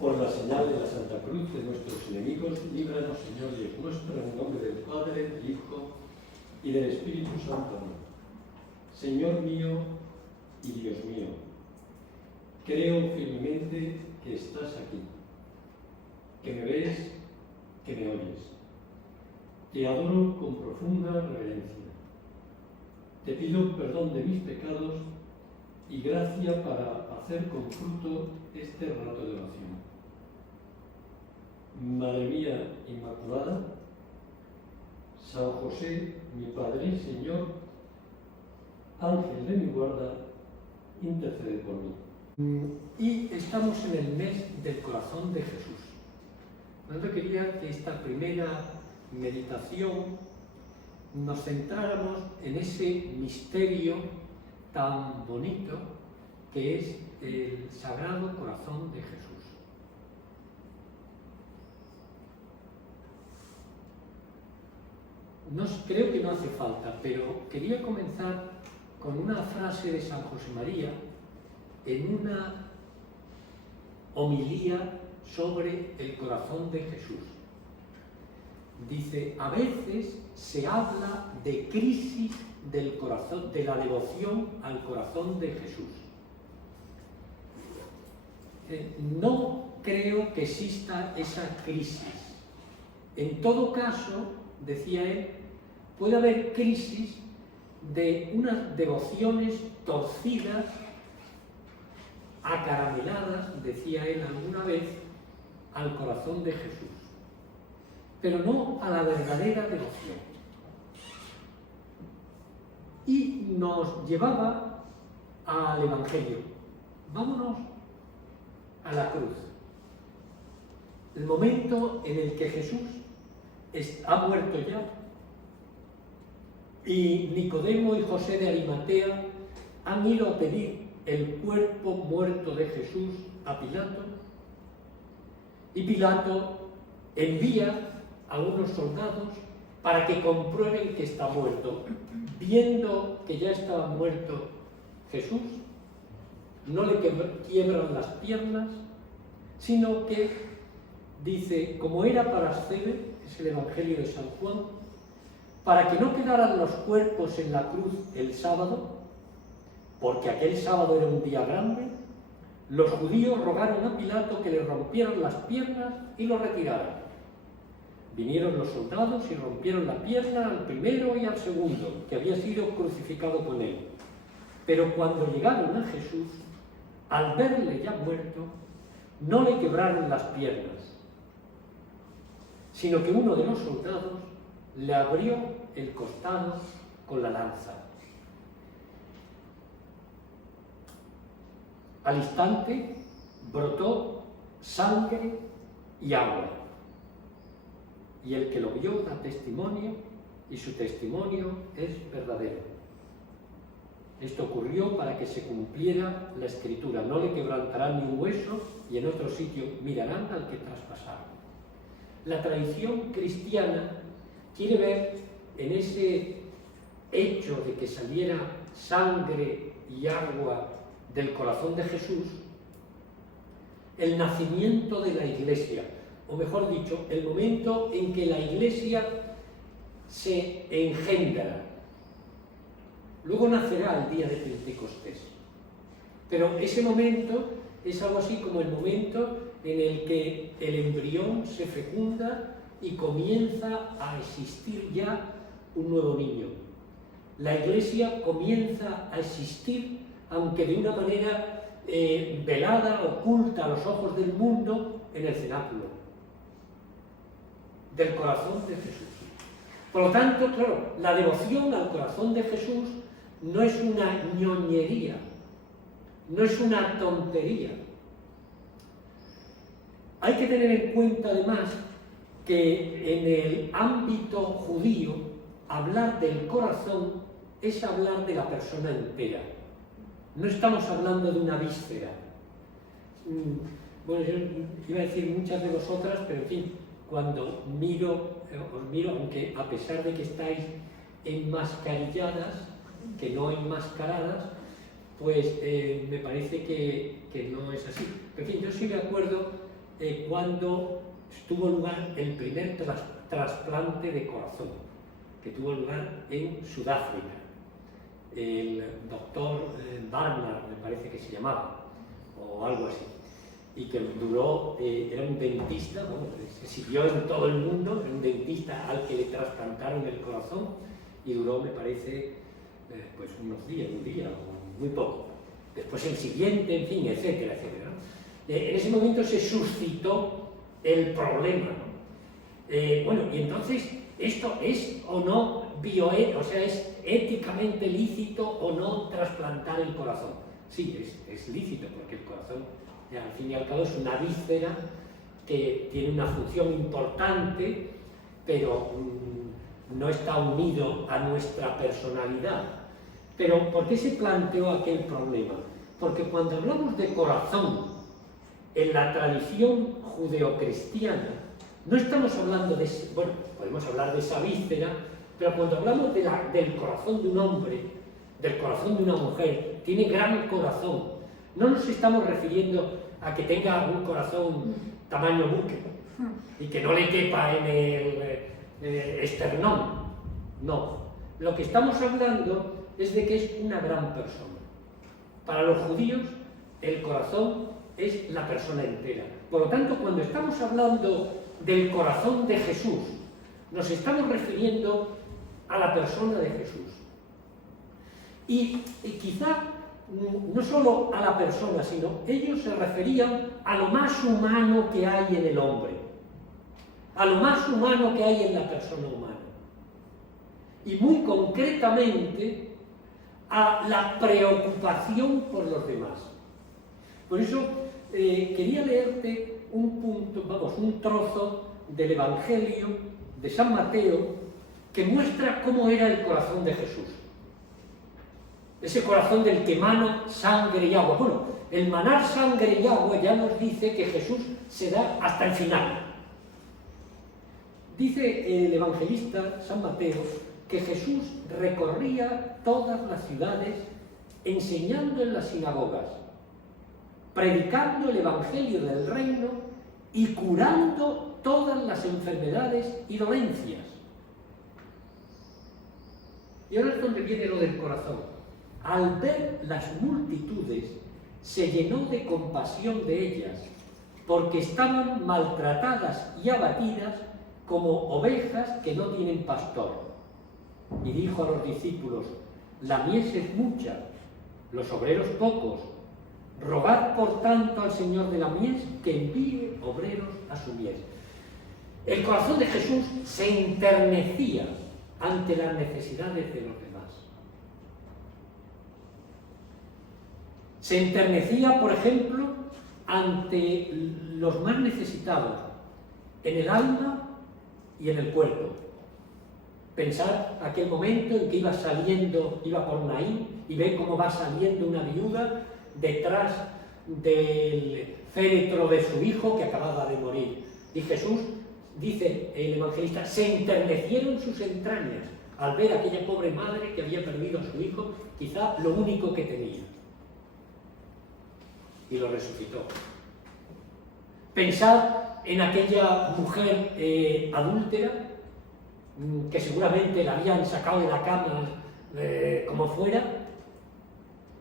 Por la señal de la Santa Cruz de nuestros enemigos, líbranos, Señor Dios nuestro, en el nombre del Padre, del Hijo y del Espíritu Santo. Amén. Señor mío y Dios mío, creo firmemente que estás aquí, que me ves, que me oyes. Te adoro con profunda reverencia. Te pido perdón de mis pecados y gracia para hacer con fruto este rato de oración. Madre mía Inmaculada, San José, mi Padre y Señor, Ángel de mi guarda, intercede por mí. Y estamos en el mes del corazón de Jesús. Por lo tanto, quería que esta primera meditación nos centráramos en ese misterio tan bonito que es el Sagrado Corazón de Jesús. Creo que no hace falta, pero quería comenzar con una frase de San José María en una homilía sobre el corazón de Jesús. Dice: a veces se habla de crisis del corazón, de la devoción al corazón de Jesús. No creo que exista esa crisis. En todo caso, decía él, puede haber crisis de unas devociones torcidas, acarameladas, decía él alguna vez, al corazón de Jesús, pero no a la verdadera devoción. Y nos llevaba al Evangelio. Vámonos a la cruz. El momento en el que Jesús ha muerto ya, y Nicodemo y José de Arimatea han ido a pedir el cuerpo muerto de Jesús a Pilato, y Pilato envía a unos soldados para que comprueben que está muerto. Viendo que ya estaba muerto Jesús, no le quiebran las piernas, sino que dice, como era para Cebe, es el Evangelio de San Juan, para que no quedaran los cuerpos en la cruz el sábado, porque aquel sábado era un día grande, los judíos rogaron a Pilato que le rompieran las piernas y lo retiraran. Vinieron los soldados y rompieron la pierna al primero y al segundo, que había sido crucificado con él. Pero cuando llegaron a Jesús, al verle ya muerto, no le quebraron las piernas, sino que uno de los soldados le abrió el costado con la lanza. Al instante brotó sangre y agua. Y el que lo vio da testimonio, y su testimonio es verdadero. Esto ocurrió para que se cumpliera la Escritura: no le quebrantarán ni un hueso, y en otro sitio mirarán al que traspasaron. La tradición cristiana quiere ver en ese hecho de que saliera sangre y agua del corazón de Jesús el nacimiento de la Iglesia, o mejor dicho, el momento en que la Iglesia se engendra. Luego nacerá el día de Pentecostés. Pero ese momento es algo así como el momento en el que el embrión se fecunda y comienza a existir ya un nuevo niño. La Iglesia comienza a existir, aunque de una manera velada, oculta a los ojos del mundo, en el cenáculo del corazón de Jesús. Por lo tanto, claro, la devoción al corazón de Jesús no es una ñoñería, no es una tontería. Hay que tener en cuenta además que en el ámbito judío hablar del corazón es hablar de la persona entera. No estamos hablando de una víscera. Bueno, yo iba a decir muchas de vosotras, pero en fin, cuando os miro, aunque a pesar de que estáis enmascarilladas, que no enmascaradas, pues me parece que no es así. Pero en fin, yo sí me acuerdo cuando tuvo lugar el primer trasplante de corazón, que tuvo lugar en Sudáfrica. El doctor Barnard, me parece que se llamaba, o algo así, y que duró, era un dentista, bueno, se siguió en todo el mundo, era un dentista al que le trasplantaron el corazón, y duró, me parece, pues unos días, un día, o muy poco. Después el siguiente, en fin, etcétera, etcétera, ¿no? En ese momento se suscitó el problema, ¿no? Bueno, y entonces, ¿esto es o no o sea, es éticamente lícito o no trasplantar el corazón? Sí, es lícito, porque el corazón, al fin y al cabo, es una víscera que tiene una función importante, pero no está unido a nuestra personalidad. Pero ¿por qué se planteó aquel problema? Porque cuando hablamos de corazón en la tradición judeocristiana, no estamos hablando de, bueno, podemos hablar de esa víscera, pero cuando hablamos del corazón de un hombre, del corazón de una mujer, tiene gran corazón, no nos estamos refiriendo a que tenga un corazón tamaño buque y que no le quepa en el esternón. No, lo que estamos hablando es de que es una gran persona. Para los judíos, el corazón es la persona entera. Por lo tanto, cuando estamos hablando del corazón de Jesús, nos estamos refiriendo a la persona de Jesús. Y quizá no solo a la persona, sino ellos se referían a lo más humano que hay en el hombre, a lo más humano que hay en la persona humana. Y muy concretamente a la preocupación por los demás. Por eso quería leerte un punto, un trozo del Evangelio de San Mateo que muestra cómo era el corazón de Jesús. Ese corazón del que mana sangre y agua. Bueno, el manar sangre y agua ya nos dice que Jesús se da hasta el final. Dice el evangelista San Mateo que Jesús recorría todas las ciudades enseñando en las sinagogas, predicando el evangelio del reino y curando todas las enfermedades y dolencias. Y ahora es donde viene lo del corazón. Al ver las multitudes, se llenó de compasión de ellas, porque estaban maltratadas y abatidas como ovejas que no tienen pastor. Y dijo a los discípulos: la mies es mucha, los obreros pocos. Rogad por tanto al Señor de la mies que envíe obreros a su mies. El corazón de Jesús se enternecía ante las necesidades de los demás. Se enternecía, por ejemplo, ante los más necesitados, en el alma y en el cuerpo. Pensar aquel momento en que iba por Naín y ve cómo va saliendo una viuda detrás del féretro de su hijo que acababa de morir. Y Jesús, dice el evangelista, se enternecieron sus entrañas al ver a aquella pobre madre que había perdido a su hijo, quizá lo único que tenía. Y lo resucitó. Pensad en aquella mujer adúltera, que seguramente la habían sacado de la cama como fuera,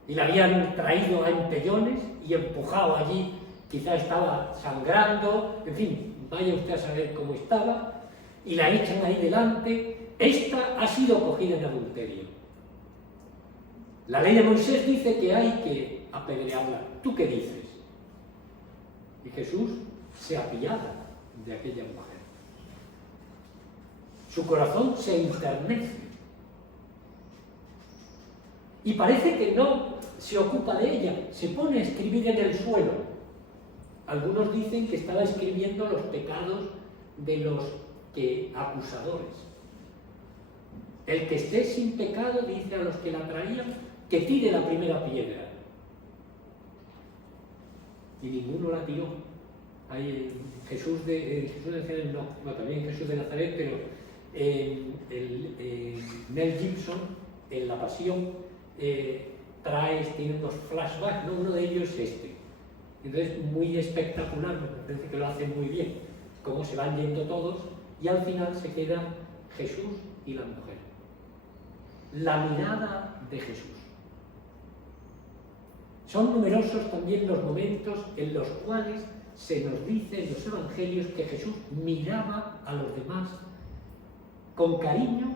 y la habían traído a empellones y empujado allí, quizá estaba sangrando, en fin, vaya usted a saber cómo estaba, y la echan ahí delante. Esta ha sido cogida en adulterio. La ley de Moisés dice que hay que apedrearla. ¿Tú qué dices? Y Jesús se apiada de aquella mujer. Su corazón se enternece. Y parece que no se ocupa de ella, se pone a escribir en el suelo. Algunos dicen que estaba escribiendo los pecados de los acusadores. El que esté sin pecado, dice a los que la traían, que tire la primera piedra. Y ninguno la tiró. Hay Jesús de Nazaret, no, también Jesús de Nazaret, pero Mel Gibson, en La Pasión, tiene unos flashbacks, ¿no? Uno de ellos es este. Entonces, muy espectacular, me parece que lo hacen muy bien, cómo se van yendo todos y al final se queda Jesús y la mujer. La mirada de Jesús. Son numerosos también los momentos en los cuales se nos dice en los evangelios que Jesús miraba a los demás con cariño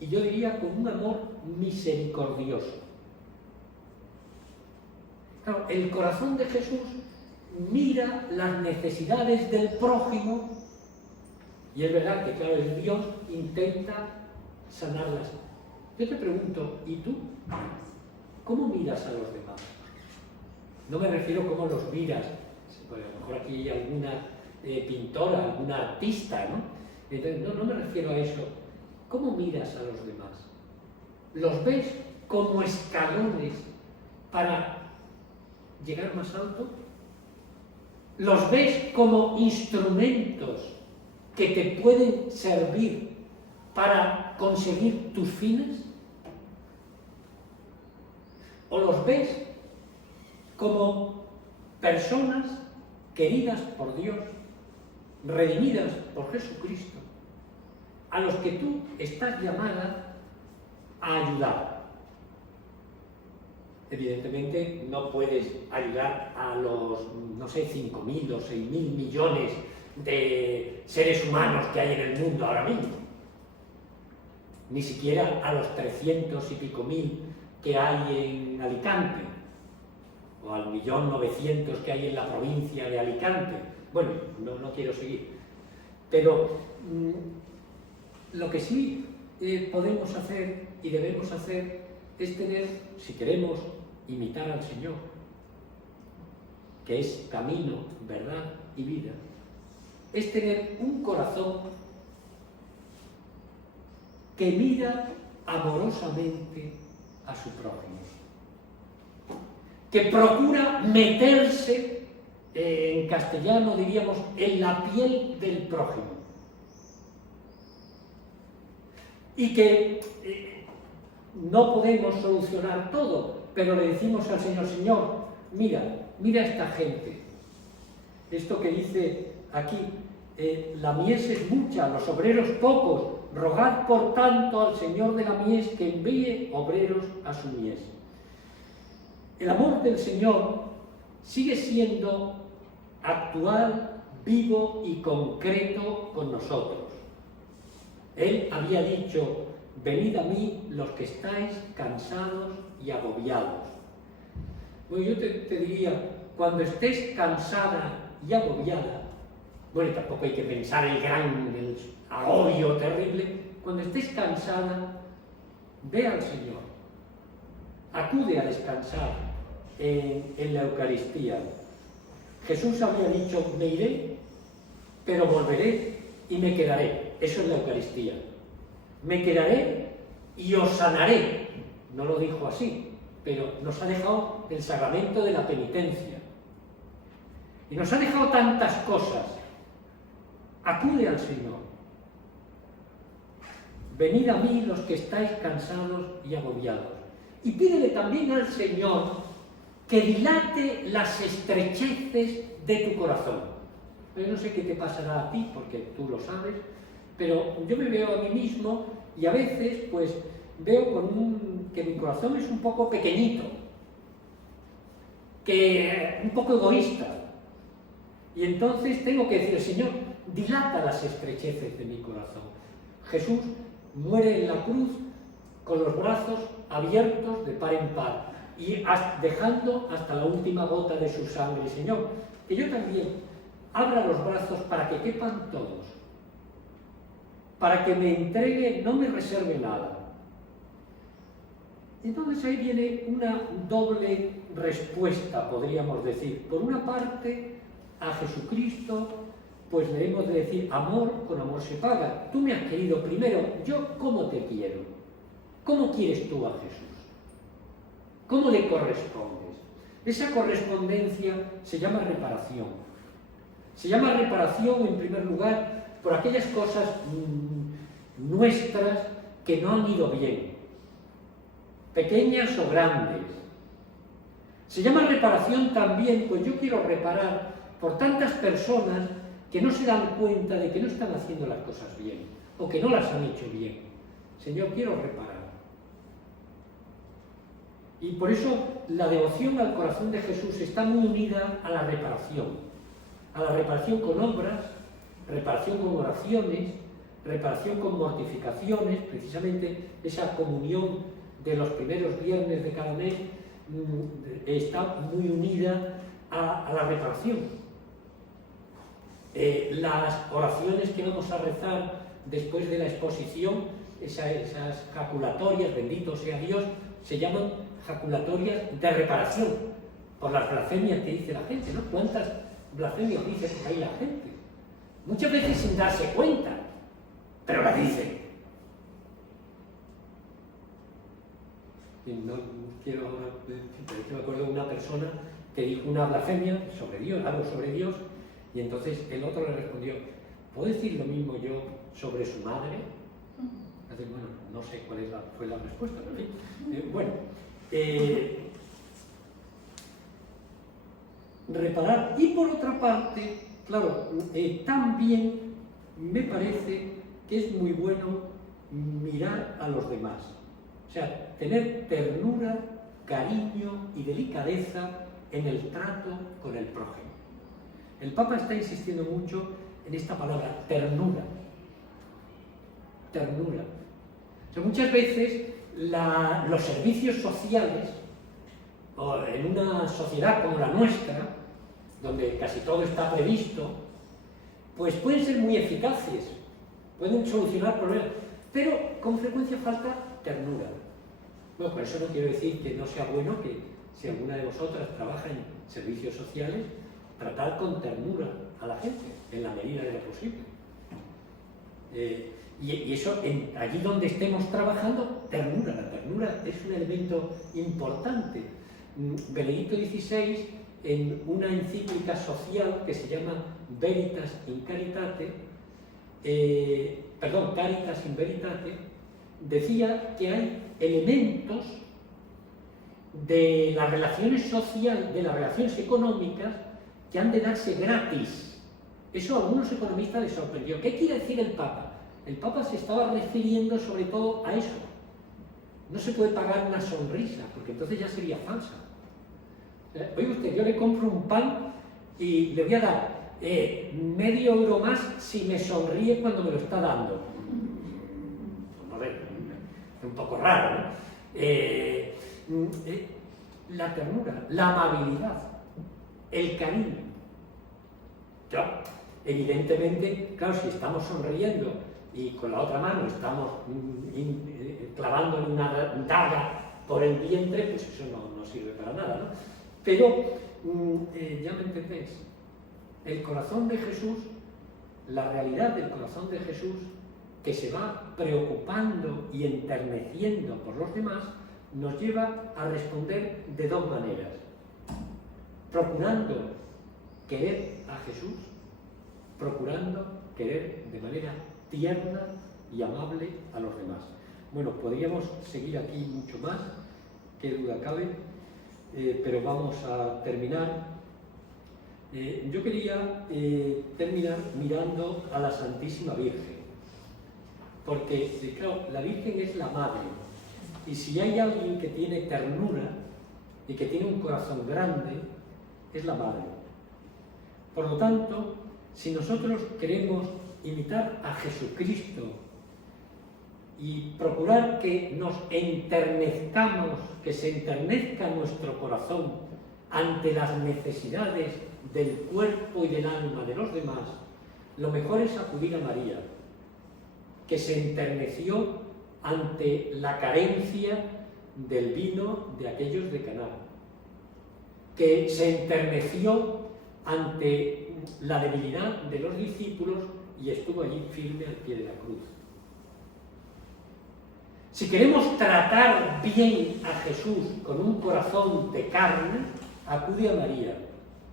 y yo diría con un amor misericordioso. Claro, el corazón de Jesús mira las necesidades del prójimo y es verdad que, claro, el Dios intenta sanarlas. Yo te pregunto, ¿y tú? ¿Cómo miras a los demás? No me refiero a cómo los miras. Pues a lo mejor aquí hay alguna pintora, alguna artista, ¿no? Entonces, no me refiero a eso. ¿Cómo miras a los demás? ¿Los ves como escalones para llegar más alto? ¿Los ves como instrumentos que te pueden servir para conseguir tus fines? ¿O los ves como personas queridas por Dios, redimidas por Jesucristo, a los que tú estás llamada a ayudar? Evidentemente no puedes ayudar a los, no sé, 5.000 o 6.000 millones de seres humanos que hay en el mundo ahora mismo. Ni siquiera a los 300 y pico mil que hay en Alicante, o al 1.900.000 que hay en la provincia de Alicante. Bueno, no quiero seguir. Pero lo que sí podemos hacer y debemos hacer es tener, si queremos imitar al Señor, que es camino, verdad y vida, es tener un corazón que mira amorosamente a su prójimo, que procura meterse, en castellano diríamos, en la piel del prójimo, y que no podemos solucionar todo, pero le decimos al Señor, Señor, mira esta gente, esto que dice aquí, la mies es mucha, los obreros pocos, rogad por tanto al Señor de la mies que envíe obreros a su mies. El amor del Señor sigue siendo actual, vivo y concreto con nosotros. Él había dicho, venid a mí los que estáis cansados y agobiados. Bueno, yo te diría, cuando estés cansada y agobiada, bueno, tampoco hay que pensar el agobio terrible, cuando estés cansada, ve al Señor, acude a descansar en la Eucaristía. Jesús había dicho, me iré, pero volveré y me quedaré. Eso es la Eucaristía. Me quedaré y os sanaré. No lo dijo así, pero nos ha dejado el sacramento de la penitencia. Y nos ha dejado tantas cosas. Acude al Señor. Venid a mí los que estáis cansados y agobiados. Y pídele también al Señor que dilate las estrecheces de tu corazón. Yo no sé qué te pasará a ti, porque tú lo sabes, pero yo me veo a mí mismo y a veces pues veo que mi corazón es un poco pequeñito, un poco egoísta. Y entonces tengo que decir, Señor, dilata las estrecheces de mi corazón. Jesús muere en la cruz con los brazos abiertos de par en par y dejando hasta la última gota de su sangre. Señor, que yo también abra los brazos para que quepan todos, para que me entregue, no me reserve nada. Entonces ahí viene una doble respuesta, podríamos decir. Por una parte, a Jesucristo, pues le hemos de decir, amor con amor se paga. Tú me has querido primero, yo ¿cómo te quiero? ¿Cómo quieres tú a Jesús? ¿Cómo le correspondes? Esa correspondencia se llama reparación. Se llama reparación, en primer lugar, por aquellas cosas nuestras que no han ido bien, pequeñas o grandes. Se llama reparación también, pues yo quiero reparar por tantas personas que no se dan cuenta de que no están haciendo las cosas bien, o que no las han hecho bien. Señor, quiero reparar. Y por eso la devoción al corazón de Jesús está muy unida a la reparación con obras, reparación con oraciones, reparación con mortificaciones, precisamente esa comunión de los primeros viernes de cada mes está muy unida a la reparación. Las oraciones que vamos a rezar después de la exposición, esas jaculatorias, bendito sea Dios, se llaman jaculatorias de reparación, por las blasfemias que dice la gente, ¿no? ¿Cuántas blasfemias dice por ahí la gente? Muchas veces sin darse cuenta, pero las dicen. No quiero ahora, pero es que me acuerdo de una persona que dijo una blasfemia sobre Dios, algo sobre Dios, y entonces el otro le respondió, ¿puedo decir lo mismo yo sobre su madre? Entonces, bueno, no sé cuál fue la respuesta, pero en fin. Reparar. Y por otra parte, claro, también me parece que es muy bueno mirar a los demás. O sea, tener ternura, cariño y delicadeza en el trato con el prójimo. El Papa está insistiendo mucho en esta palabra, ternura. Ternura. O sea, muchas veces los servicios sociales, o en una sociedad como la nuestra, donde casi todo está previsto, pues pueden ser muy eficaces, pueden solucionar problemas, pero con frecuencia falta ternura. Bueno, por eso no quiero decir que no sea bueno que si alguna de vosotras trabaja en servicios sociales, tratar con ternura a la gente, en la medida de lo posible. Y eso, allí donde estemos trabajando, ternura. La ternura es un elemento importante. Benedicto XVI, en una encíclica social que se llama Veritas in Caritate, Caritas in Veritate, decía que hay elementos de las relaciones sociales, de las relaciones económicas, que han de darse gratis. Eso a algunos economistas les sorprendió. ¿Qué quiere decir el Papa? El Papa se estaba refiriendo sobre todo a eso. No se puede pagar una sonrisa, porque entonces ya sería falsa. Oye usted, yo le compro un pan y le voy a dar medio euro más si me sonríe cuando me lo está dando. No sé, es un poco raro, ¿no? La ternura, la amabilidad, el cariño. Claro, evidentemente, claro, si estamos sonriendo y con la otra mano estamos clavándole una daga por el vientre, pues eso no sirve para nada, ¿no? Pero, ya me entendéis, el corazón de Jesús, la realidad del corazón de Jesús, que se va preocupando y enterneciendo por los demás, nos lleva a responder de dos maneras. Procurando querer a Jesús, procurando querer de manera tierna y amable a los demás. Bueno, podríamos seguir aquí mucho más, qué duda cabe, pero vamos a terminar. Yo quería terminar mirando a la Santísima Virgen, porque, claro, la Virgen es la Madre, y si hay alguien que tiene ternura y que tiene un corazón grande, es la Madre. Por lo tanto, si nosotros queremos imitar a Jesucristo y procurar que nos enternezcamos, que se enternezca nuestro corazón ante las necesidades del cuerpo y del alma de los demás, lo mejor es acudir a María, que se enterneció ante la carencia del vino de aquellos de Caná, que se enterneció ante la debilidad de los discípulos y estuvo allí firme al pie de la cruz. Si queremos tratar bien a Jesús con un corazón de carne, acude a María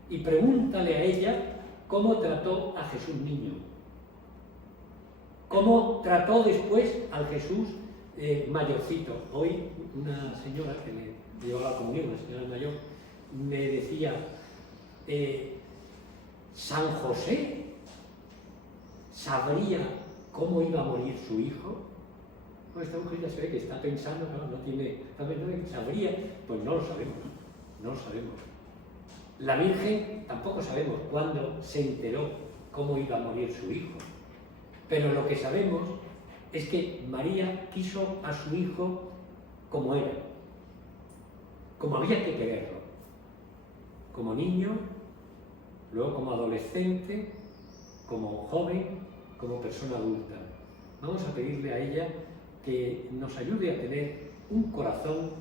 y pregúntale a ella cómo trató a Jesús niño, cómo trató después al Jesús mayorcito. Hoy una señora que me llevó a la comunión, una señora mayor, me decía, San José sabría cómo iba a morir su hijo. Pues esta mujer ya se ve que está pensando, no tiene, sabría, pues no lo sabemos, no lo sabemos. La Virgen tampoco sabemos cuándo se enteró cómo iba a morir su hijo, pero lo que sabemos es que María quiso a su hijo como era, como había que quererlo, como niño, luego como adolescente, como joven, como persona adulta. Vamos a pedirle a ella que nos ayude a tener un corazón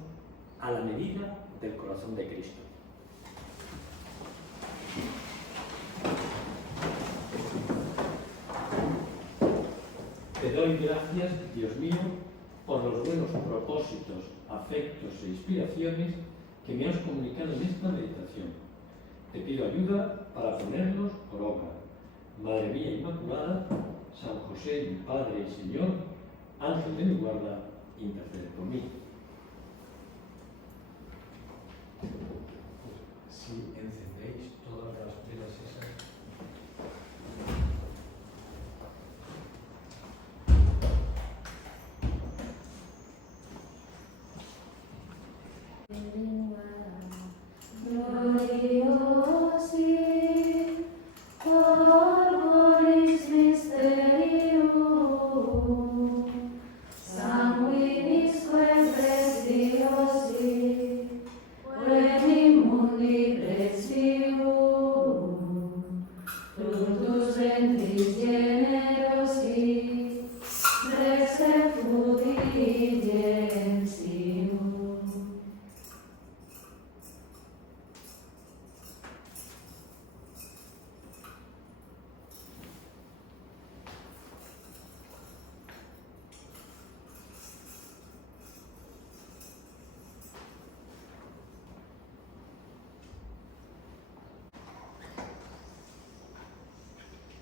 a la medida del corazón de Cristo. Te doy gracias, Dios mío, por los buenos propósitos, afectos e inspiraciones que me has comunicado en esta meditación. Te pido ayuda para ponerlos por obra. Madre mía Inmaculada, San José, mi Padre y Señor, Ángel de mi guarda, intercede por mí. Si encendéis todas las velas esas.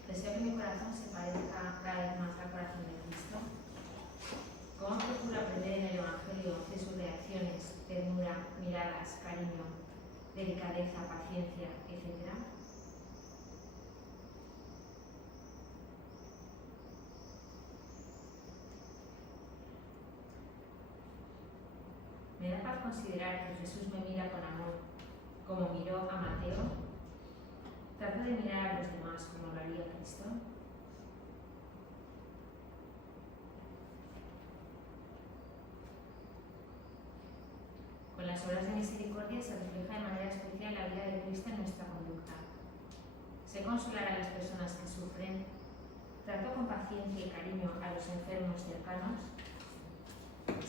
Deseo que mi corazón se parezca cada vez más al corazón de Cristo. ¿Cómo procuro aprender en el Evangelio de sus reacciones, ternura, miradas, cariño, delicadeza, paciencia, etc.? ¿Me da paz considerar que Jesús me mira con amor, como miró a Mateo? ¿Trato de mirar a los demás como lo haría Cristo? Con las obras de misericordia se refleja de manera especial la vida de Cristo en nuestra conducta. Sé consolar a las personas que sufren, trato con paciencia y cariño a los enfermos cercanos,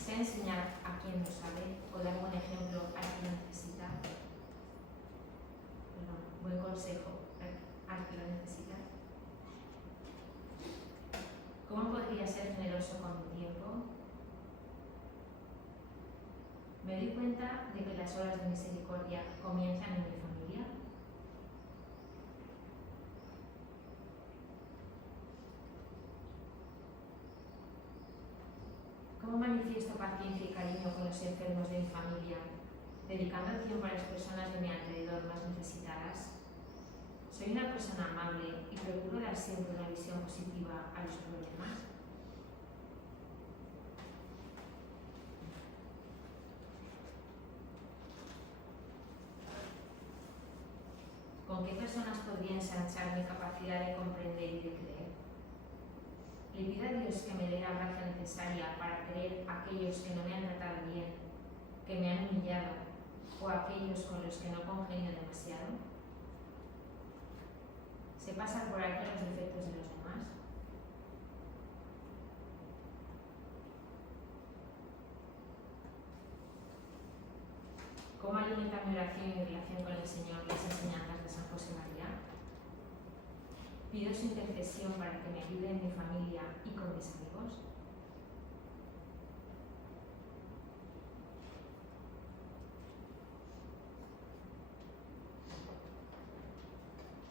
sé enseñar a quien no sabe o dar buen ejemplo a quien necesita. Buen consejo al que lo necesita. ¿Cómo podría ser generoso con mi tiempo? ¿Me doy cuenta de que las obras de misericordia comienzan en mi familia? ¿Cómo manifiesto paciencia y cariño con los enfermos de mi familia, dedicando tiempo a las personas de mi alrededor más necesitadas? ¿Soy una persona amable y procuro dar siempre una visión positiva a los problemas? ¿Con qué personas podría ensanchar mi capacidad de comprender y de creer? Le pido a Dios que me dé la gracia necesaria para creer a aquellos que no me han tratado bien, que me han humillado, o a aquellos con los que no congenio demasiado. ¿Se pasan por alto los defectos de los demás? ¿Cómo alimenta mi oración y relación con el Señor las enseñanzas de San José María? Pido su intercesión para que me ayude en mi familia y con mis amigos.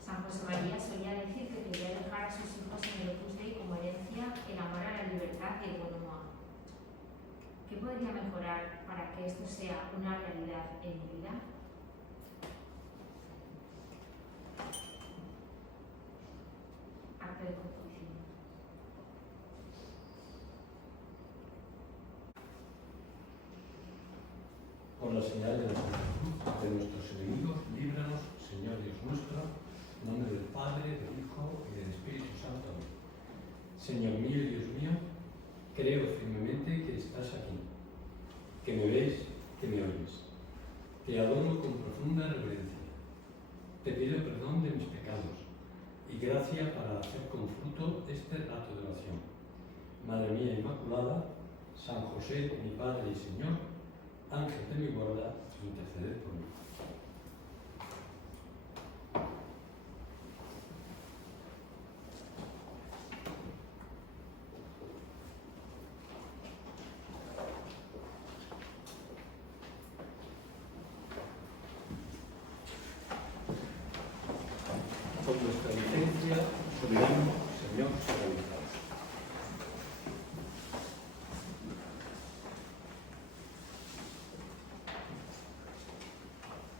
San José María solía decir que quería dejar a sus hijos en el Opus Dei como herencia el amor a la libertad y el buen humor. ¿Qué podría mejorar para que esto sea una realidad en mi vida? señal de nuestra cruz, de nuestros enemigos, líbranos, Señor Dios nuestro, en nombre del Padre, del Hijo y del Espíritu Santo. Amén. Señor mío y Dios mío, creo firmemente que estás aquí, que me ves, que me oyes. Te adoro con profunda reverencia. Te pido perdón de mis pecados y gracia para hacer con fruto este rato de oración. Madre mía Inmaculada, San José, mi Padre y Señor, Ángel de mi guarda, interceded por mí. Con nuestra licencia, soberano, Señor, soberano.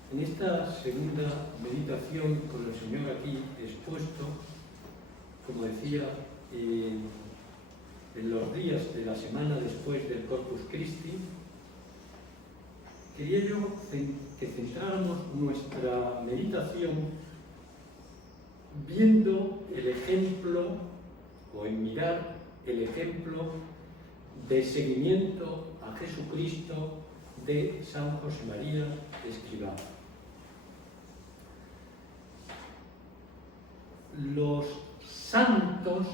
En esta segunda meditación con el Señor aquí expuesto, como decía, en los días de la semana después del Corpus Christi, quería yo que centráramos nuestra meditación viendo el ejemplo, o en mirar el ejemplo de seguimiento a Jesucristo de San José María Escrivá. Los santos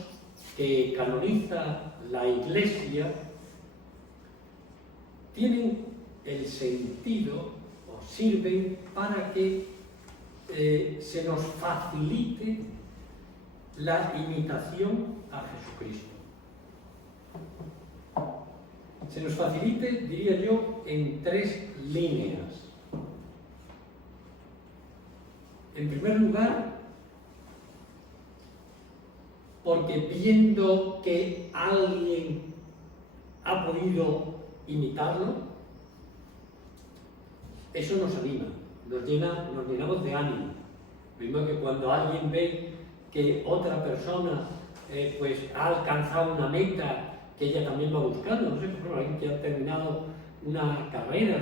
que canoniza la Iglesia tienen el sentido o sirven para que se nos facilite la imitación a Jesucristo. Se nos facilite, diría yo, en tres líneas. En primer lugar, porque viendo que alguien ha podido imitarlo, eso nos anima, nos llenamos de ánimo. Mismo que cuando alguien ve que otra persona pues ha alcanzado una meta que ella también va buscando, no sé, por ejemplo, alguien que ha terminado una carrera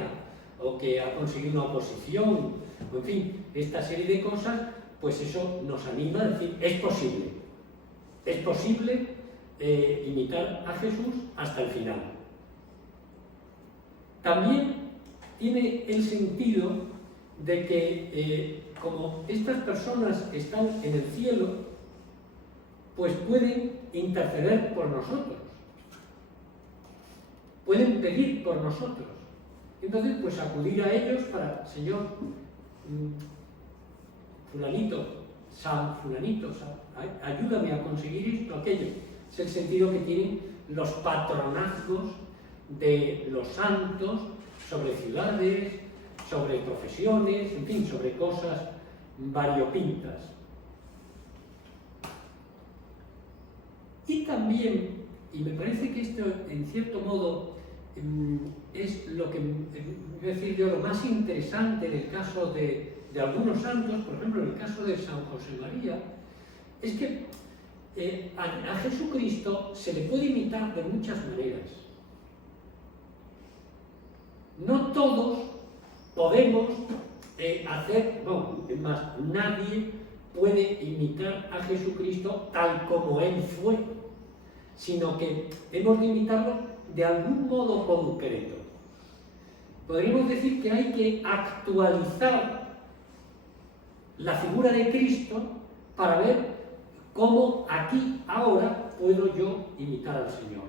o que ha conseguido una oposición, o en fin, esta serie de cosas, pues eso nos anima a decir, es posible imitar a Jesús hasta el final. También tiene el sentido de que como estas personas están en el cielo, pues pueden interceder por nosotros, pueden pedir por nosotros. Entonces, pues acudir a ellos para, Señor, fulanito, San fulanito, ayúdame a conseguir esto, aquello. Es el sentido que tienen los patronazgos de los santos sobre ciudades, sobre profesiones, en fin, sobre cosas variopintas. Y también, y me parece que esto en cierto modo es lo que, voy a decir yo, lo más interesante en el caso de algunos santos, por ejemplo en el caso de San José María, es que a Jesucristo se le puede imitar de muchas maneras. No todos podemos hacer, no, es más, nadie puede imitar a Jesucristo tal como Él fue, sino que hemos de imitarlo de algún modo concreto. Podríamos decir que hay que actualizar la figura de Cristo para ver cómo aquí, ahora, puedo yo imitar al Señor.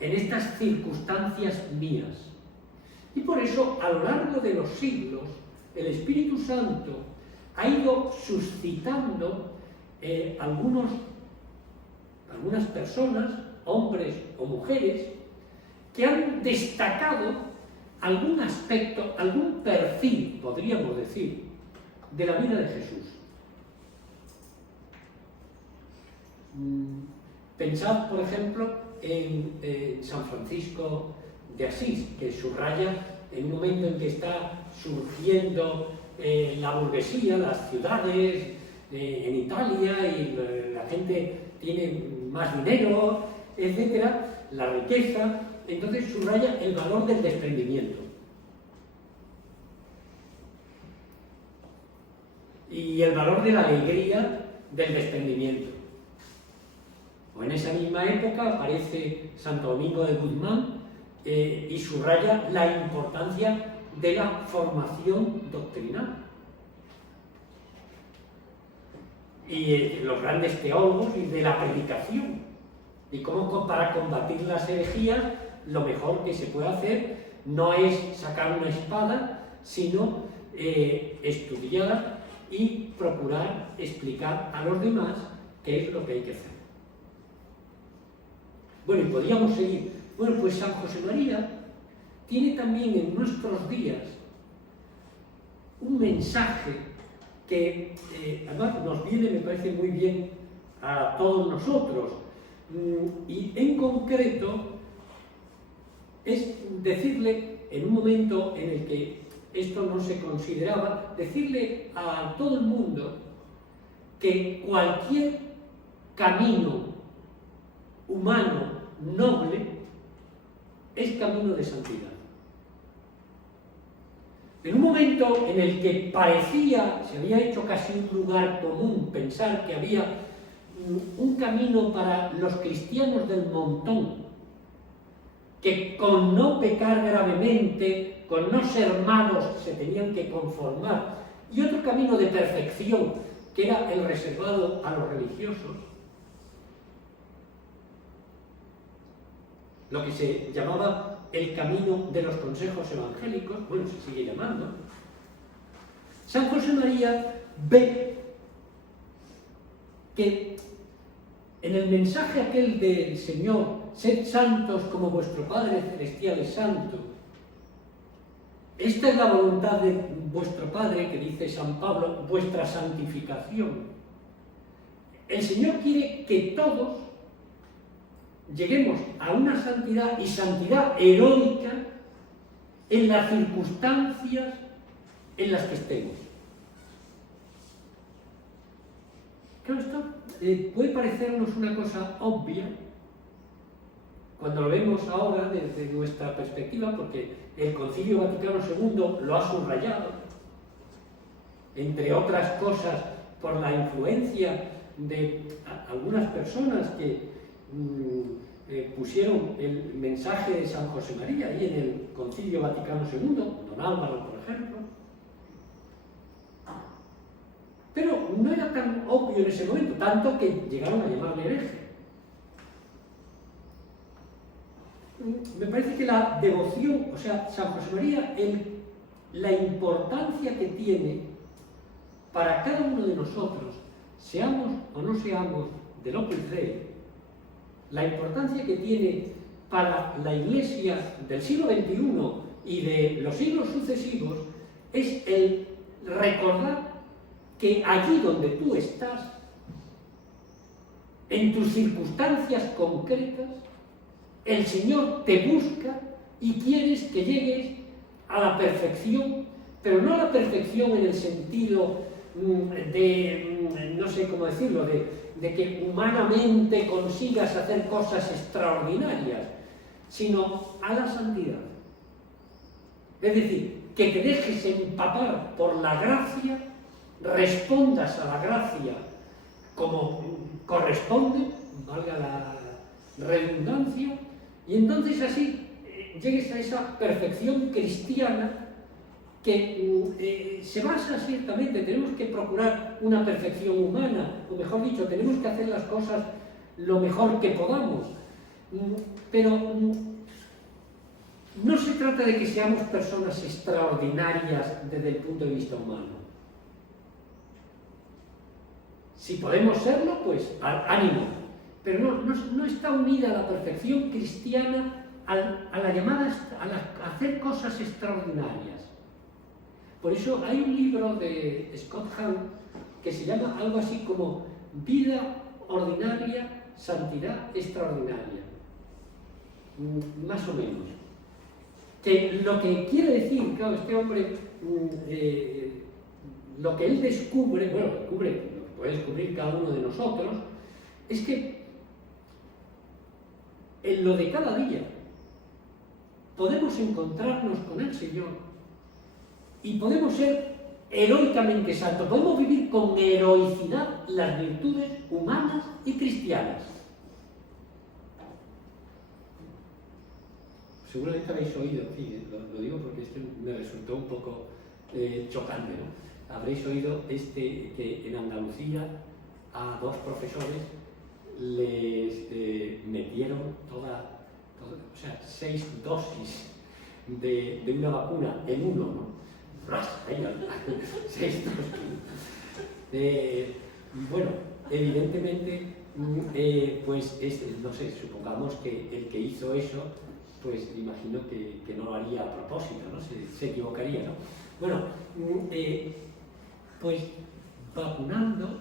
En estas circunstancias mías. Y por eso, a lo largo de los siglos, el Espíritu Santo ha ido suscitando algunas personas, hombres o mujeres, que han destacado algún aspecto, algún perfil, podríamos decir, de la vida de Jesús. Pensad, por ejemplo, en San Francisco de Asís, que subraya en un momento en que está surgiendo la burguesía, las ciudades en Italia, y la gente tiene más dinero, etcétera, la riqueza. Entonces subraya el valor del desprendimiento. y el valor de la alegría del desprendimiento. O en esa misma época aparece Santo Domingo de Guzmán y subraya la importancia de la formación doctrinal. Y los grandes teólogos y de la predicación. Y cómo para combatir las herejías lo mejor que se puede hacer no es sacar una espada, sino estudiar y procurar explicar a los demás qué es lo que hay que hacer. Bueno, y podríamos seguir. Bueno, pues San José María tiene también en nuestros días un mensaje que además nos viene, me parece muy bien a todos nosotros, y en concreto es decirle, en un momento en el que esto no se consideraba, decirle a todo el mundo que cualquier camino humano noble es camino de santidad. En un momento en el que parecía, se había hecho casi un lugar común pensar que había un camino para los cristianos del montón, que con no pecar gravemente, con no ser malos, se tenían que conformar, y otro camino de perfección, que era el reservado a los religiosos, lo que se llamaba el camino de los consejos evangélicos, bueno, se sigue llamando. San José María ve que en el mensaje aquel del Señor, sed santos como vuestro Padre Celestial es santo, esta es la voluntad de vuestro Padre, que dice San Pablo, vuestra santificación. El Señor quiere que todos lleguemos a una santidad, y santidad heroica, en las circunstancias en las que estemos. Claro, esto puede parecernos una cosa obvia cuando lo vemos ahora desde nuestra perspectiva, porque el Concilio Vaticano II lo ha subrayado, entre otras cosas por la influencia de algunas personas que pusieron el mensaje de San José María ahí en el Concilio Vaticano II, don Álvaro, por ejemplo. Pero no era tan obvio en ese momento, tanto que llegaron a llamarle hereje. Me parece que la devoción, o sea, San José María, la importancia que tiene para cada uno de nosotros, seamos o no seamos del Opus Dei, la importancia que tiene para la Iglesia del siglo XXI y de los siglos sucesivos, es el recordar que allí donde tú estás, en tus circunstancias concretas, el Señor te busca y quieres que llegues a la perfección, pero no a la perfección en el sentido de, no sé cómo decirlo, de que humanamente consigas hacer cosas extraordinarias, sino a la santidad. Es decir, que te dejes empapar por la gracia, respondas a la gracia como corresponde, valga la redundancia, y entonces así llegues a esa perfección cristiana que se basa ciertamente, tenemos que procurar una perfección humana, o mejor dicho, tenemos que hacer las cosas lo mejor que podamos, pero no se trata de que seamos personas extraordinarias desde el punto de vista humano. Si podemos serlo, pues ánimo, pero no está unida a la perfección cristiana a la llamada a hacer cosas extraordinarias. Por eso hay un libro de Scott Hahn que se llama algo así como Vida ordinaria, santidad extraordinaria. Más o menos. Que lo que quiere decir, claro, este hombre, lo que él descubre, bueno, lo que puede descubrir cada uno de nosotros, es que en lo de cada día podemos encontrarnos con el Señor y podemos ser heroicamente santos, podemos vivir con heroicidad las virtudes humanas y cristianas. Seguramente habéis oído, lo digo porque esto me resultó un poco chocante, ¿no? Habréis oído que en Andalucía a 2 profesores les metieron o sea, 6 dosis de una vacuna en uno, ¿no? ¡Ras! Ahí, 6 dosis. Bueno, evidentemente, pues, no sé, supongamos que el que hizo eso, pues imagino que no lo haría a propósito, ¿no? Se equivocaría, ¿no? Bueno, pues vacunando,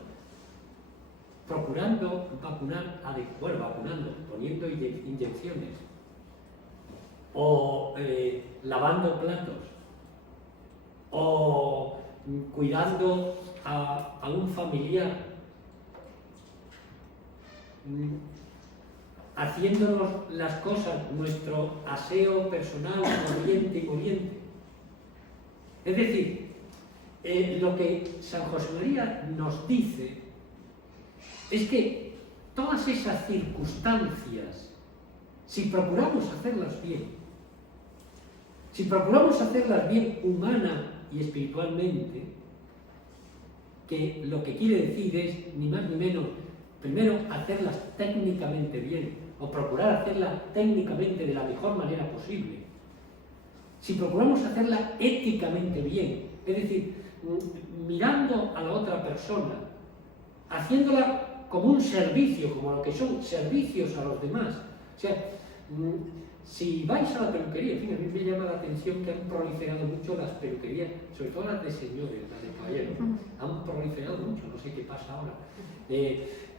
procurando vacunar, vacunando, poniendo inyecciones, o lavando platos, o cuidando a un familiar, haciéndonos las cosas, nuestro aseo personal, corriente y moliente. Es decir, lo que San José María nos dice es que todas esas circunstancias, si procuramos hacerlas bien, humana y espiritualmente, que lo que quiere decir es, ni más ni menos, primero hacerlas técnicamente bien, o procurar hacerlas técnicamente de la mejor manera posible. Si procuramos hacerla éticamente bien, es decir, mirando a la otra persona, haciéndola como un servicio, como lo que son servicios a los demás. O sea, si vais a la peluquería, en fin, a mí me llama la atención que han proliferado mucho las peluquerías, sobre todo las de señores, las de caballeros, han proliferado mucho, no sé qué pasa ahora.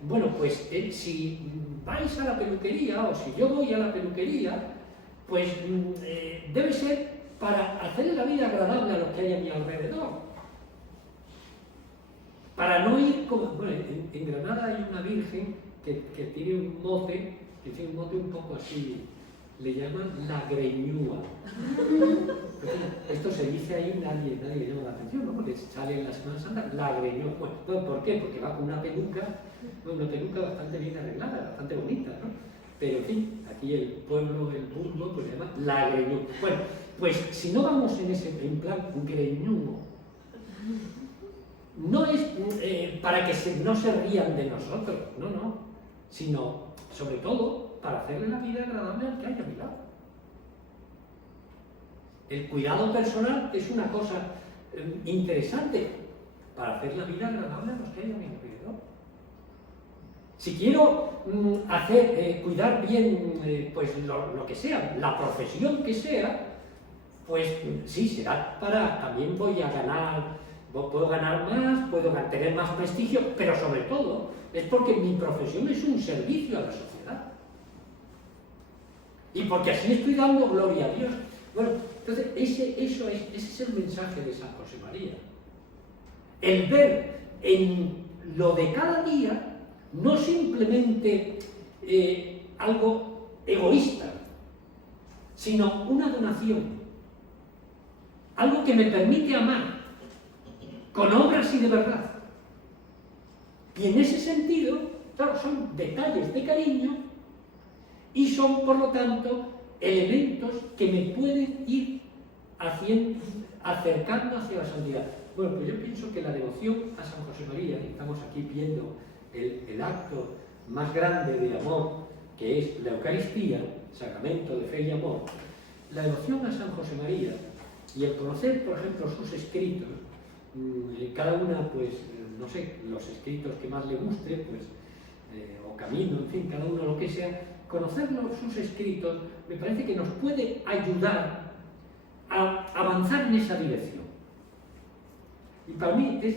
Bueno, pues si vais a la peluquería, o si yo voy a la peluquería, pues debe ser para hacer la vida agradable a los que hay a mi alrededor. Para no ir como... Bueno, en Granada hay una virgen que tiene un mote, un poco así, le llaman la greñúa. Esto se dice ahí, nadie le llama la atención, ¿no? Porque sale en la Semana Santa la greñúa. Bueno, ¿por qué? Porque va con una peluca bastante bien arreglada, bastante bonita, ¿no? Pero en fin, aquí el pueblo, el burgo, pues se llama la greñúa. Bueno, pues si no vamos en plan greñudo, no es para que no se rían de nosotros, no, sino sobre todo para hacerle la vida agradable al que hay a mi lado. El cuidado personal es una cosa interesante para hacer la vida agradable a los que hay a mi alrededor. Si quiero cuidar bien pues lo que sea, la profesión que sea, pues sí, será también voy a ganar, puedo ganar más, puedo tener más prestigio, pero sobre todo es porque mi profesión es un servicio a la sociedad. Y porque así estoy dando gloria a Dios. Bueno, entonces ese es el mensaje de San José María. El ver en lo de cada día no simplemente algo egoísta, sino una donación. Algo que me permite amar con obras y de verdad. Y en ese sentido, claro, son detalles de cariño y son, por lo tanto, elementos que me pueden ir acercando hacia la santidad. Bueno, pues yo pienso que la devoción a San José María, y estamos aquí viendo el acto más grande de amor, que es la Eucaristía, sacramento de fe y amor, la devoción a San José María y el conocer, por ejemplo, sus escritos, cada una, pues, no sé, los escritos que más le guste, pues, o camino, en fin, cada uno lo que sea, conocer sus escritos me parece que nos puede ayudar a avanzar en esa dirección. Y para mí es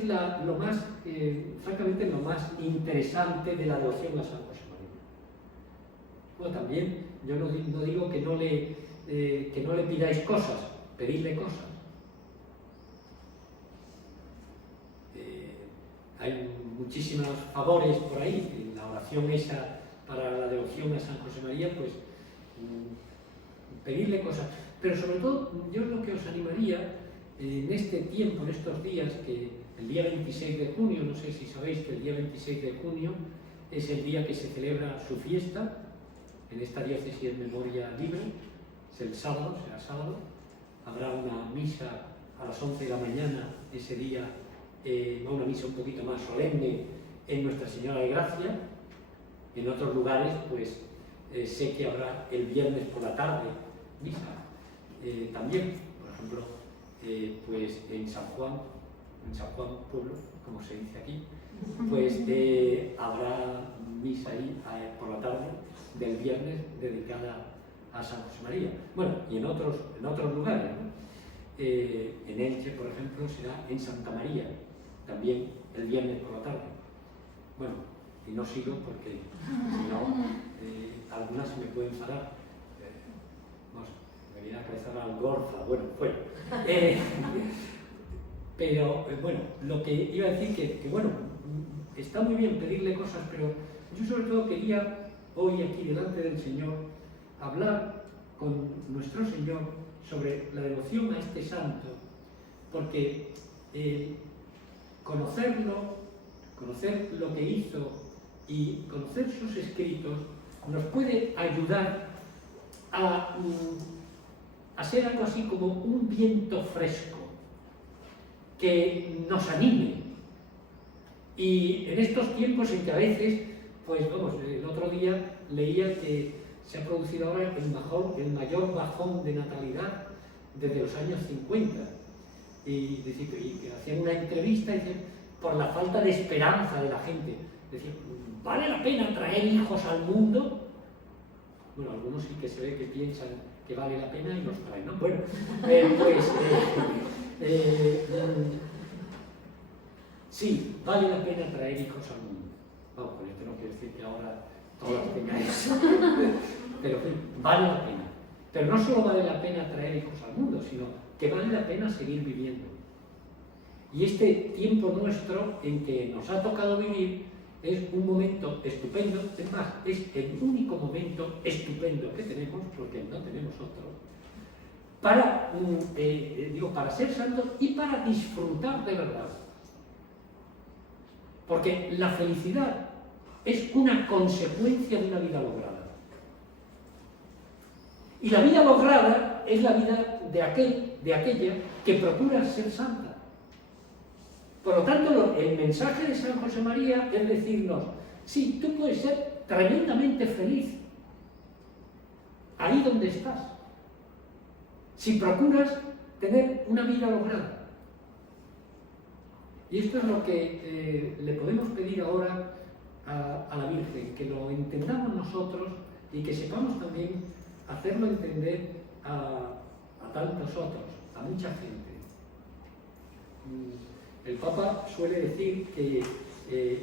francamente, lo más interesante de la devoción a San José María. Bueno, también, yo no digo que no le pidáis cosas, pedidle cosas. Hay muchísimos favores por ahí, en la oración esa para la devoción a San José María, pues pedirle cosas. Pero sobre todo, yo lo que os animaría en este tiempo, en estos días, que el día 26 de junio, no sé si sabéis que el día 26 de junio es el día que se celebra su fiesta, en esta diócesis es memoria libre, es el sábado, será sábado, habrá una misa a las 11 de la mañana ese día, una misa un poquito más solemne en Nuestra Señora de Gracia. En otros lugares, pues sé que habrá el viernes por la tarde misa. También, por ejemplo, pues en San Juan Pueblo, como se dice aquí, pues habrá misa ahí por la tarde del viernes dedicada a San José María. Bueno, y en otros lugares, ¿no? En Elche, por ejemplo, será en Santa María, también el viernes por la tarde. Bueno, y no sigo porque si no, algunas se me pueden enfadar. No sé, me viene a cabeza Algorza, bueno, fuera. Pero bueno, lo que iba a decir que bueno, está muy bien pedirle cosas, pero yo sobre todo quería hoy aquí delante del Señor hablar con nuestro Señor sobre la devoción a este santo, porque conocerlo, conocer lo que hizo y conocer sus escritos nos puede ayudar a ser algo así como un viento fresco que nos anime. Y en estos tiempos en que a veces, pues vamos, el otro día leía que se ha producido ahora el mayor bajón de natalidad desde los años 50. Y que hacían una entrevista y decían, por la falta de esperanza de la gente. Decían, ¿vale la pena traer hijos al mundo? Bueno, algunos sí que se ve que piensan que vale la pena y los traen, ¿no? Bueno, sí, vale la pena traer hijos al mundo. Vamos, con esto no quiero decir que ahora todos tengáis, pero en fin, vale la pena. Pero no solo vale la pena traer hijos al mundo, sino que vale la pena seguir viviendo. Y este tiempo nuestro en que nos ha tocado vivir es un momento estupendo, es más, es el único momento estupendo que tenemos, porque no tenemos otro, para ser santos y para disfrutar de verdad. Porque la felicidad es una consecuencia de una vida lograda. Y la vida lograda es la vida de aquella que procura ser santa. Por lo tanto, el mensaje de San José María es decirnos, sí, tú puedes ser tremendamente feliz ahí donde estás, si procuras tener una vida lograda. Y esto es lo que le podemos pedir ahora a la Virgen, que lo entendamos nosotros y que sepamos también hacerlo entender a tantos otros, a mucha gente. El Papa suele decir que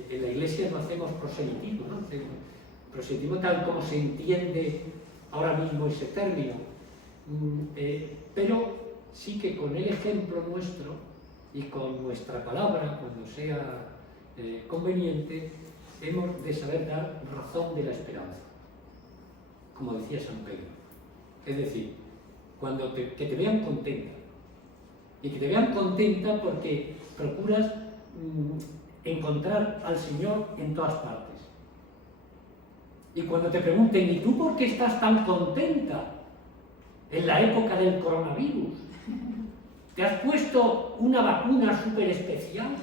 en la Iglesia no hacemos proselitismo, ¿no? Proselitismo tal como se entiende ahora mismo ese término, pero sí que con el ejemplo nuestro y con nuestra palabra, cuando sea conveniente, hemos de saber dar razón de la esperanza, como decía San Pedro. Es decir, que te vean contenta, y que te vean contenta porque procuras encontrar al Señor en todas partes. Y cuando te pregunten, ¿y tú por qué estás tan contenta en la época del coronavirus? ¿Te has puesto una vacuna súper especial?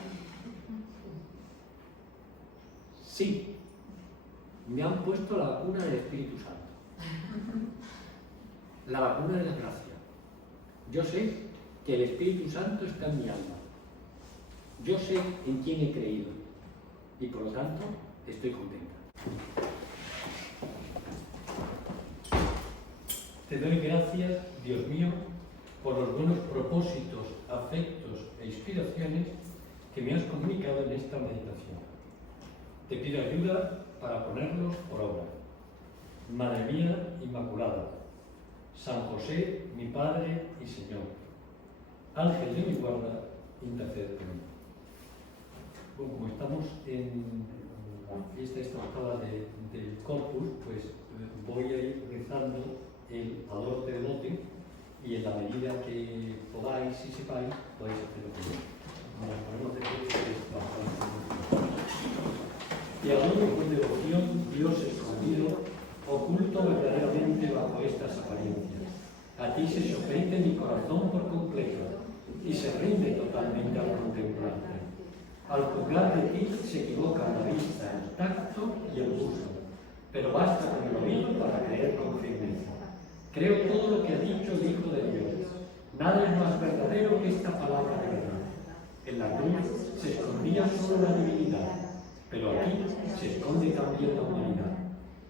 Sí, me han puesto la vacuna del Espíritu Santo. La vacuna de la gracia. Yo sé que el Espíritu Santo está en mi alma. Yo sé en quién he creído y por lo tanto estoy contenta. Te doy gracias, Dios mío, por los buenos propósitos, afectos e inspiraciones que me has comunicado en esta meditación. Te pido ayuda para ponerlos por obra. Madre mía Inmaculada, San José, mi Padre y Señor, Ángel de mi guarda, intercede por mí. Bueno, como estamos en la fiesta esta octava del Corpus, pues voy a ir rezando el Ador te devote y en la medida que podáis y sepáis, podéis hacerlo conmigo. Nos ponemos de pie y adoro con devoción Dios escondido, oculto verdaderamente bajo estas apariencias. A ti se somete mi corazón por completo y se rinde totalmente al contemplarte. Al juzgar de ti se equivocan la vista, el tacto y el gusto, pero basta con el oído para creer con firmeza. Creo todo lo que ha dicho el Hijo de Dios. Nada es más verdadero que esta palabra de verdad. En la cruz se escondía solo la divinidad, pero aquí se esconde también la humanidad.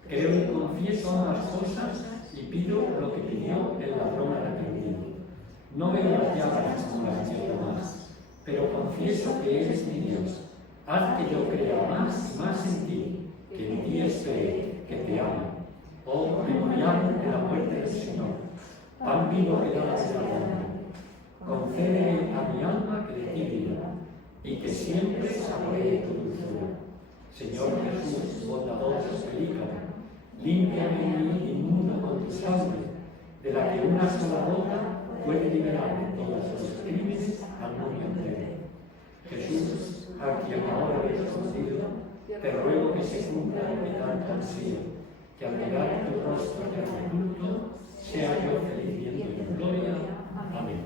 Creo y confieso ambas cosas y pido lo que pidió el ladrón arrepentido. No veo las llagas como las vio Tomás, pero confieso que eres mi Dios. Haz que yo crea más y más en ti, que en ti espere, que te amo. Oh, memorial de la muerte del Señor, pan vivo que da la vida al hombre. Concede a mi alma que de ti viva y que siempre saboree tu dulzura. Señor Jesús, bondadoso pelícano, límpiame mi inmundo con tu sangre, de la que una sola gota puede liberar de todos los crímenes al mundo entero. Jesús, a quien ahora he escondido, te ruego que se cumpla lo que tanto ansío, que al mirar tu rostro de oculto, sea yo feliz viendo tu gloria. Amén.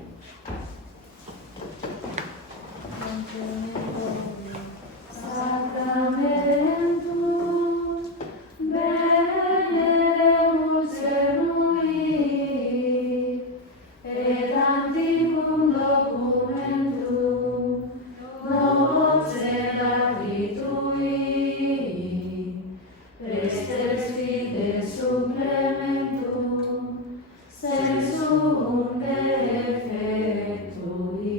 Sacramentum veneremus serui, et antiquum documentum novocerati tui, prestes fides supplementum sensum defectui,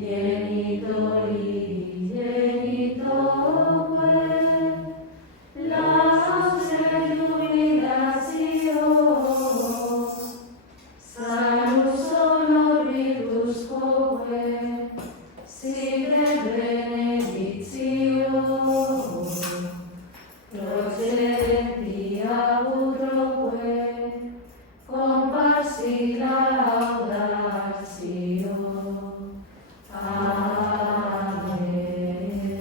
genitori genitoque, laude jubilatio, salus honor virtus quoque, sive benedictio, procedenti ab utroque, compassi laudatio. Amén.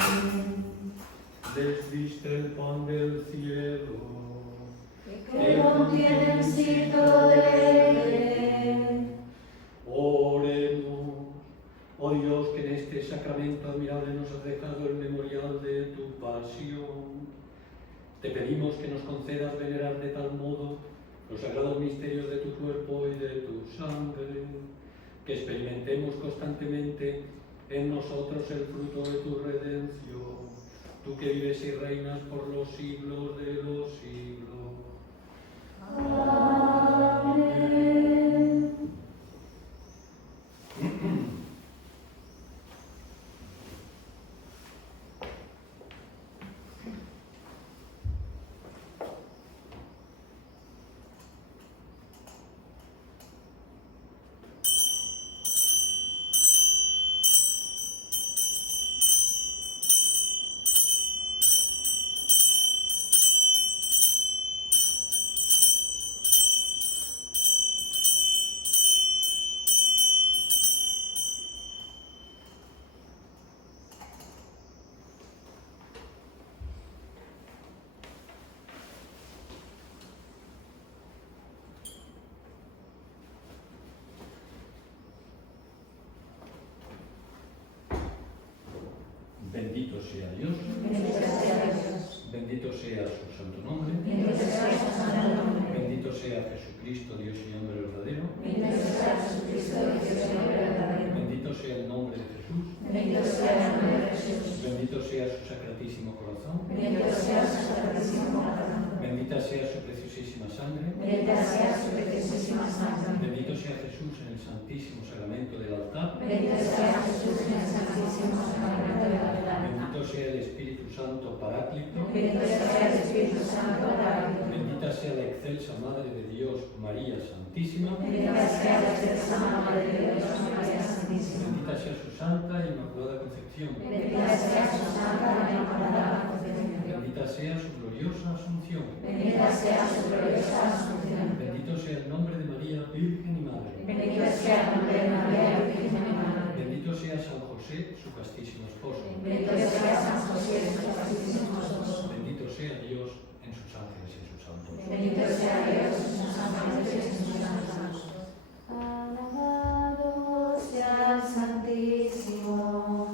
Desviste el pan del cielo, Que contiene el cito de él. oremos. Oh Dios, que en este sacramento admirable nos has dejado el memorial de tu pasión, te pedimos que nos concedas venerar de tal modo los sagrados misterios de tu cuerpo y de tu sangre, que experimentemos constantemente en nosotros el fruto de tu redención, tú que vives y reinas por los siglos de los siglos. Amén. Bendito sea Dios, bendito sea su santo nombre, bendito sea Jesucristo, Dios y hombre verdadero, bendito sea el nombre de Jesús, bendito sea su sacratísimo corazón, bendita sea su preciosísima sangre, bendito sea Jesús en el santísimo sacramento del altar, bendito sea el Espíritu Santo Paráclito, bendita sea la excelsa Madre de Dios, María Santísima, bendita sea su Santa e Inmaculada Concepción, bendita sea su gloriosa Asunción, bendito sea el nombre de María María, Virgen y Madre. Bendito sea tu nombre, María, Virgen y Madre. Bendito sea San José, su castísimo esposo. Bendito sea San José, su castísimo esposo. Bendito sea Dios en sus ángeles y en sus santos. Bendito sea Dios en sus ángeles y en sus santos. Alabado sea el Santísimo.